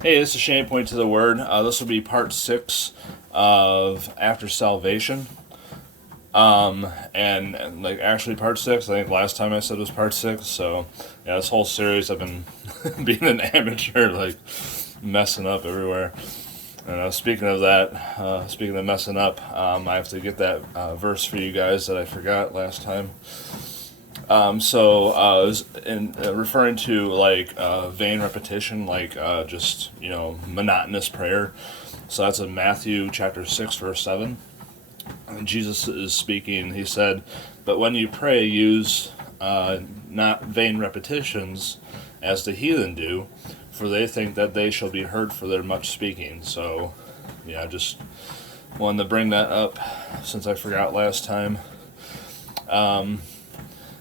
Hey, this is Shane Point to the Word. This will be part 6 of After Salvation. And like actually part 6, I think last time I said was part 6. So yeah, this whole series I've been being an amateur, like messing up everywhere. And speaking of that, speaking of messing up, I have to get that verse for you guys that I forgot last time. Referring to like vain repetition, like just monotonous prayer. So that's in Matthew chapter 6, verse 7. And Jesus is speaking. He said, "But when you pray, use not vain repetitions, as the heathen do, for they think that they shall be heard for their much speaking." So, yeah, just wanted to bring that up since I forgot last time.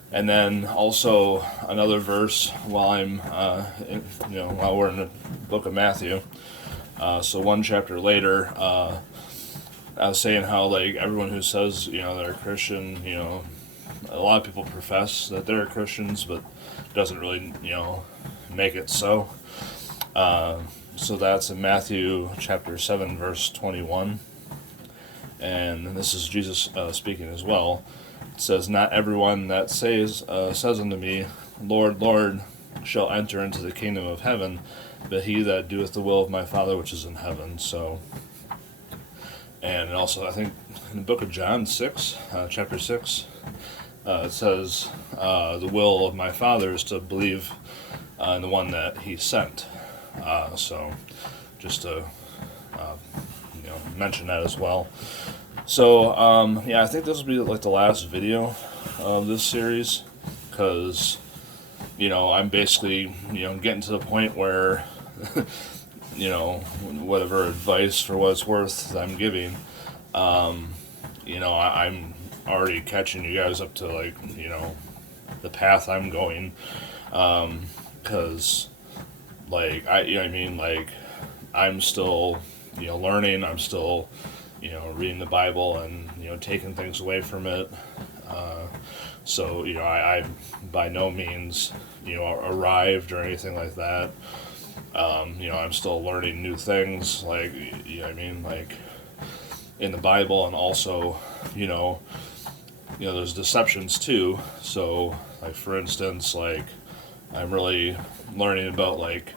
And then also another verse while while we're in the book of Matthew. So one chapter later, I was saying how like everyone who says they're a Christian, a lot of people profess that they're Christians, but doesn't really make it so. So that's in Matthew chapter 7, verse 21, and this is Jesus speaking as well. It says, "Not everyone that says unto me, Lord, Lord, shall enter into the kingdom of heaven, but he that doeth the will of my Father which is in heaven." So, and also I think in the book of John 6, chapter 6, it says, "The will of my Father is to believe in the one that he sent." So, just to mention that as well. So, I think this will be like the last video of this series, because, I'm basically, getting to the point where, whatever advice for what it's worth that I'm giving, I'm already catching you guys up to, like, the path I'm going, because, like, I'm still, learning, I'm still, reading the Bible and taking things away from it. So I by no means arrived or anything like that. I'm still learning new things, like like in the Bible, and also there's deceptions too. So like for instance, like I'm really learning about like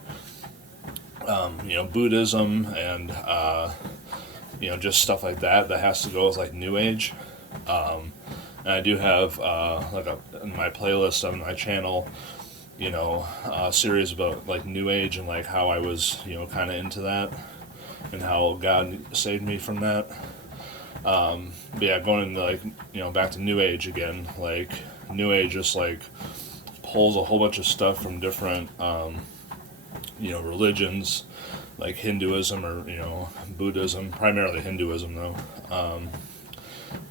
Buddhism and just stuff like that has to go with like New Age. And I do have in my playlist on my channel, a series about like New Age and like how I was kind of into that and how God saved me from that. But yeah, going into like back to New Age again. Like New Age just like pulls a whole bunch of stuff from different religions, like Hinduism or Buddhism, primarily Hinduism though.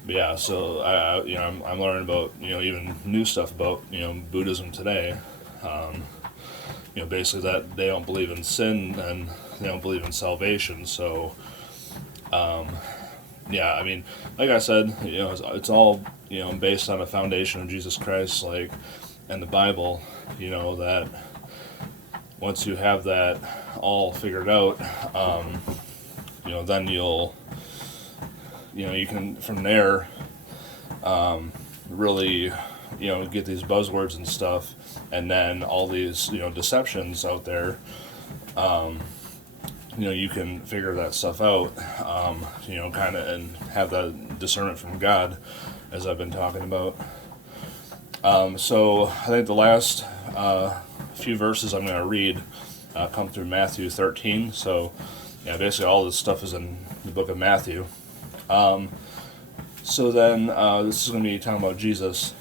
But yeah, so I'm learning about even new stuff about Buddhism today. Basically that they don't believe in sin and they don't believe in salvation. So like I said, it's all based on a foundation of Jesus Christ, like, and the Bible. That once you have that all figured out, then you'll, you can from there really, get these buzzwords and stuff, and then all these, deceptions out there, you can figure that stuff out, kind of, and have that discernment from God, as I've been talking about. So I think the last few verses I'm going to read come through Matthew 13. So yeah, basically all this stuff is in the book of Matthew. So then this is going to be talking about Jesus,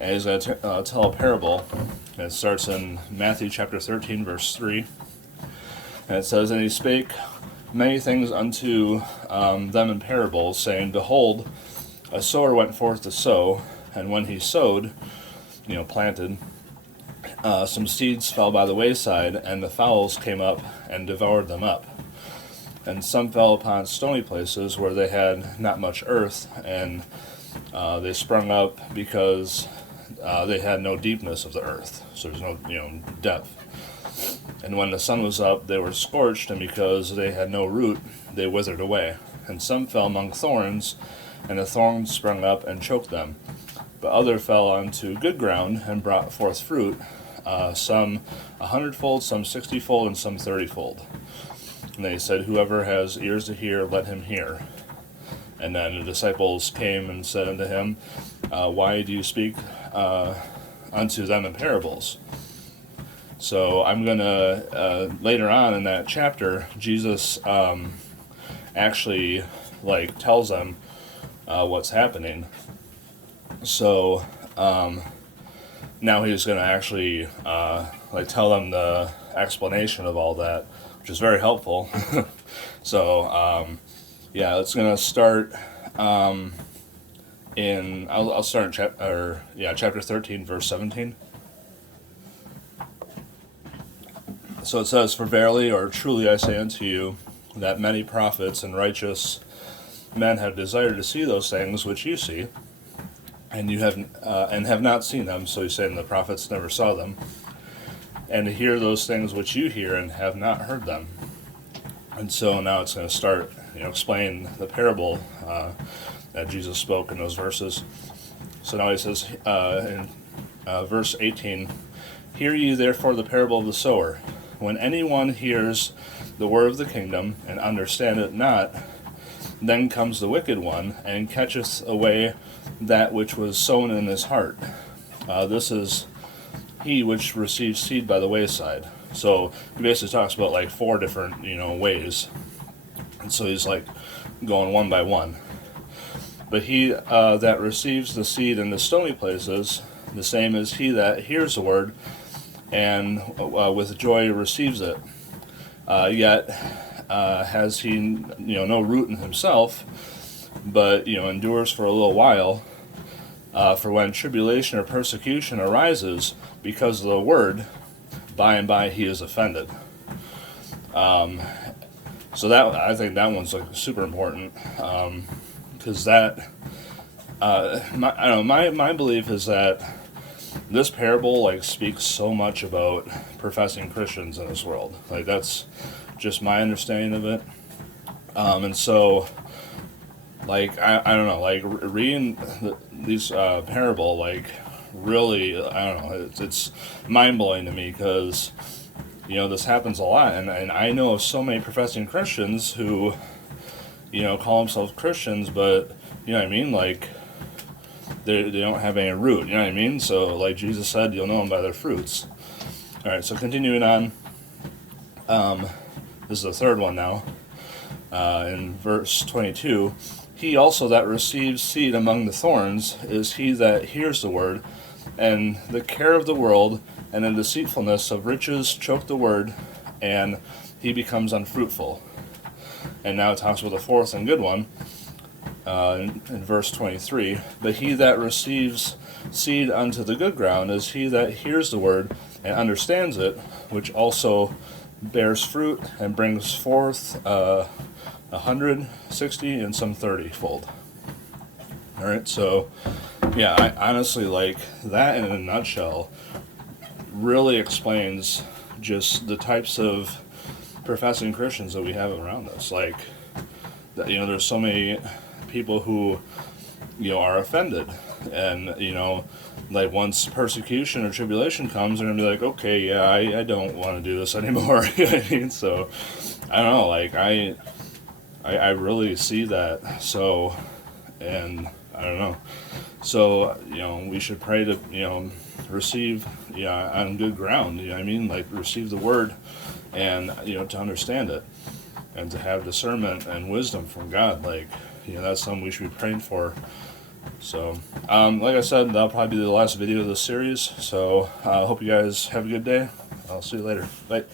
and he's going to tell a parable. And it starts in Matthew chapter 13, verse 3. And it says, "And he spake many things unto them in parables, saying, Behold, a sower went forth to sow, and when he sowed," planted, "some seeds fell by the wayside, and the fowls came up and devoured them up. And some fell upon stony places where they had not much earth, and they sprung up because they had no deepness of the earth." So there's no, depth. And when the sun was up, they were scorched, and because they had no root, they withered away. And some fell among thorns, and the thorns sprung up and choked them. But other fell onto good ground and brought forth fruit, some 100-fold, some 60-fold, and some 30-fold. And they said, "Whoever has ears to hear, let him hear." And then the disciples came and said unto him, "Why do you speak unto them in parables?" So I'm going to, later on in that chapter, Jesus actually tells them what's happening. So now he's going to actually tell them the explanation of all that, which is very helpful. So it's going to start I'll start in chapter 13, verse 17. So it says, "For verily or truly I say unto you, that many prophets and righteous men have desired to see those things which you see, and you have not seen them." So he's saying the prophets never saw them. "And to hear those things which you hear, and have not heard them." And so now it's going to start, explain the parable that Jesus spoke in those verses. So now he says in verse 18, "Hear ye therefore the parable of the sower. When anyone hears the word of the kingdom, and understandeth not, then comes the wicked one, and catcheth away that which was sown in his heart. This is he which receives seed by the wayside." So he basically talks about 4 different ways, and so he's going one by one. "But he that receives the seed in the stony places, the same is he that hears the word, and with joy receives it. Yet has he no root in himself, but endures for a little while. For when tribulation or persecution arises because of the word, by and by he is offended." So that, I think that one's super important, because that my belief is that this parable speaks so much about professing Christians in this world. That's just my understanding of it. And so I don't know, reading these parable, really, I don't know, it's mind-blowing to me, because this happens a lot, and I know of so many professing Christians who call themselves Christians, but what I mean, they don't have any root, what I mean? So Jesus said, you'll know them by their fruits. Alright, so continuing on, this is the third one now, in verse 22, "He also that receives seed among the thorns is he that hears the word, and the care of the world and the deceitfulness of riches choke the word, and he becomes unfruitful." And now it talks about the fourth and good one, in verse 23, "But he that receives seed unto the good ground is he that hears the word and understands it, which also bears fruit and brings forth 160 and some 30-fold. Alright, so I honestly, that in a nutshell really explains just the types of professing Christians that we have around us. There's so many people who are offended, and once persecution or tribulation comes, they're gonna be okay, yeah, I don't want to do this anymore. I mean? So I don't know, I really see that. So, and I don't know, so we should pray to receive on good ground, what I mean, receive the word, and to understand it, and to have discernment and wisdom from God. That's something we should be praying for. So, like I said, that'll probably be the last video of this series. So, I hope you guys have a good day. I'll see you later. Bye.